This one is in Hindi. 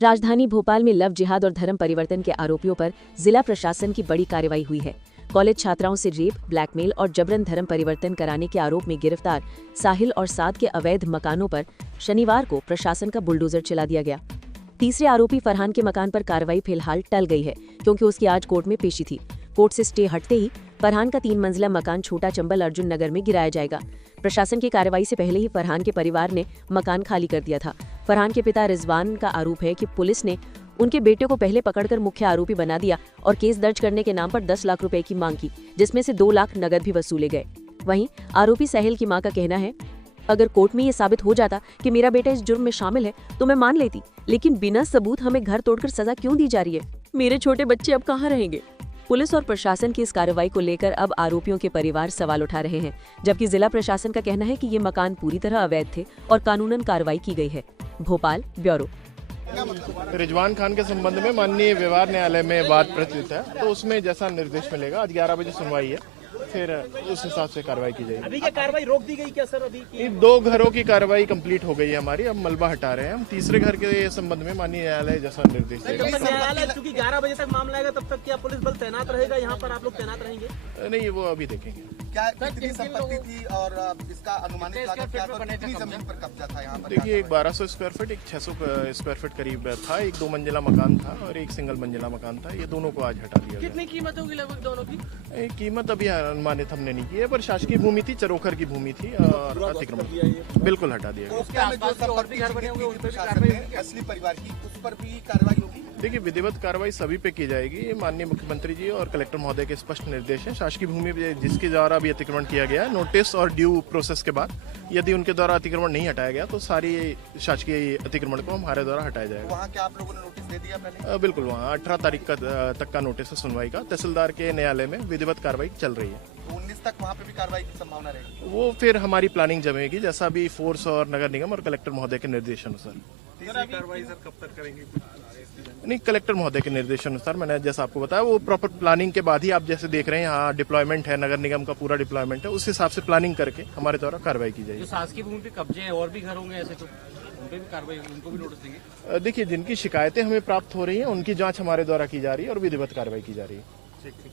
राजधानी भोपाल में लव जिहाद और धर्म परिवर्तन के आरोपियों पर जिला प्रशासन की बड़ी कार्रवाई हुई है। कॉलेज छात्राओं से रेप, ब्लैकमेल और जबरन धर्म परिवर्तन कराने के आरोप में गिरफ्तार साहिल और साद के अवैध मकानों पर शनिवार को प्रशासन का बुलडोजर चला दिया गया। तीसरे आरोपी फरहान के मकान पर कार्रवाई फिलहाल टल गई है, क्योंकि उसकी आज कोर्ट में पेशी थी। कोर्ट से स्टे हटते ही फरहान का 3 मंजिला मकान छोटा चंबल अर्जुन नगर में गिराया जाएगा। प्रशासन की कार्रवाई से पहले ही फरहान के परिवार ने मकान खाली कर दिया था। फरहान के पिता रिजवान का आरोप है कि पुलिस ने उनके बेटे को पहले पकड़कर मुख्य आरोपी बना दिया और केस दर्ज करने के नाम पर 10 लाख रुपए की मांग की, जिसमें से 2 लाख नगद भी वसूले गए। वहीं आरोपी साहिल की मां का कहना है, अगर कोर्ट में ये साबित हो जाता कि मेरा बेटा इस जुर्म में शामिल है तो मैं मान लेती, लेकिन बिना सबूत हमें घर तोड़कर सजा क्यों दी जा रही है? मेरे छोटे बच्चे अब कहाँ रहेंगे? पुलिस और प्रशासन की इस कार्रवाई को लेकर अब आरोपियों के परिवार सवाल उठा रहे हैं, जबकि जिला प्रशासन का कहना है कि ये मकान पूरी तरह अवैध थे और कानूनन कार्रवाई की गई है। भोपाल ब्यूरो। रिजवान खान के संबंध में माननीय व्यवहार न्यायालय में वाद प्रस्तुत है, तो उसमें जैसा निर्देश मिलेगा, आज 11 बजे सुनवाई है, फिर उस हिसाब से कार्रवाई की जाएगी। अभी क्या कार्रवाई रोक दी गई क्या सर? अभी 2 घरों की कार्रवाई कंप्लीट हो गई है हमारी, अब मलबा हटा रहे हैं हम। तीसरे घर के संबंध में माननीय न्यायालय जैसा निर्देश देगा। न्यायालय चूंकि 11 बजे तक मामला आएगा, तब तक क्या पुलिस बल तैनात रहेगा यहाँ पर? आप लोग तैनात रहेंगे? नहीं, वो अभी देखेंगे। क्या कितनी संपत्ति थी और इसका अनुमानित लागत क्या था? कितनी जमीन पर कब्जा था यहाँ पर? देखिए, एक 1200 स्क्वायर फीट, एक 600 स्क्वायर फीट करीब था, एक 2 मंजिला मकान था और एक सिंगल मंजिला मकान था। ये दोनों को आज हटा दिया गया। कितनी कीमत होगी लगभग दोनों की? कीमत अभी अनुमानित हमने नहीं की है, पर शासकीय भूमि थी, चरोखर की भूमि थी और अतिक्रमण बिल्कुल हटा दिया गया। असली परिवार की उस पर भी कार्रवाई होगी? देखिए, विधिवत कार्रवाई सभी पे की जाएगी। माननीय मुख्यमंत्री जी और कलेक्टर महोदय के स्पष्ट निर्देश हैं। शासकीय भूमि जिसके द्वारा भी अतिक्रमण किया गया, नोटिस और ड्यू प्रोसेस के बाद यदि उनके द्वारा अतिक्रमण नहीं हटाया गया तो सारी शासकीय अतिक्रमण को हमारे द्वारा हटाया जाएगा। वहाँ क्या आप लोगों ने नोटिस दे दिया पहले? बिल्कुल, वहाँ 18 तारीख तक का नोटिस है सुनवाई का। तहसीलदार के न्यायालय में विधिवत कार्रवाई चल रही है। 19 तक वहाँ पे भी कार्रवाई की संभावना रहेगी? वो फिर हमारी प्लानिंग जमेगी, जैसा भी फोर्स और नगर निगम और कलेक्टर महोदय के निर्देशानुसार। कार्रवाई सर कब तक करेंगे? नहीं, कलेक्टर महोदय के निर्देशानुसार मैंने जैसा आपको बताया, वो प्रॉपर प्लानिंग के बाद ही आप जैसे देख रहे हैं यहाँ डिप्लॉयमेंट है, नगर निगम का पूरा डिप्लॉयमेंट है, उस हिसाब से प्लानिंग करके हमारे द्वारा कार्रवाई की जाएगी। जो शासकीय भूमि पे कब्जे हैं और भी घर होंगे ऐसे, तो उन पे भी कार्रवाई, उनको भी नोटिस देंगे? देखिए, जिनकी शिकायतें हमें प्राप्त हो रही हैं उनकी जांच हमारे द्वारा की जा रही है और विधिवत कार्रवाई की जा रही है। ठीक।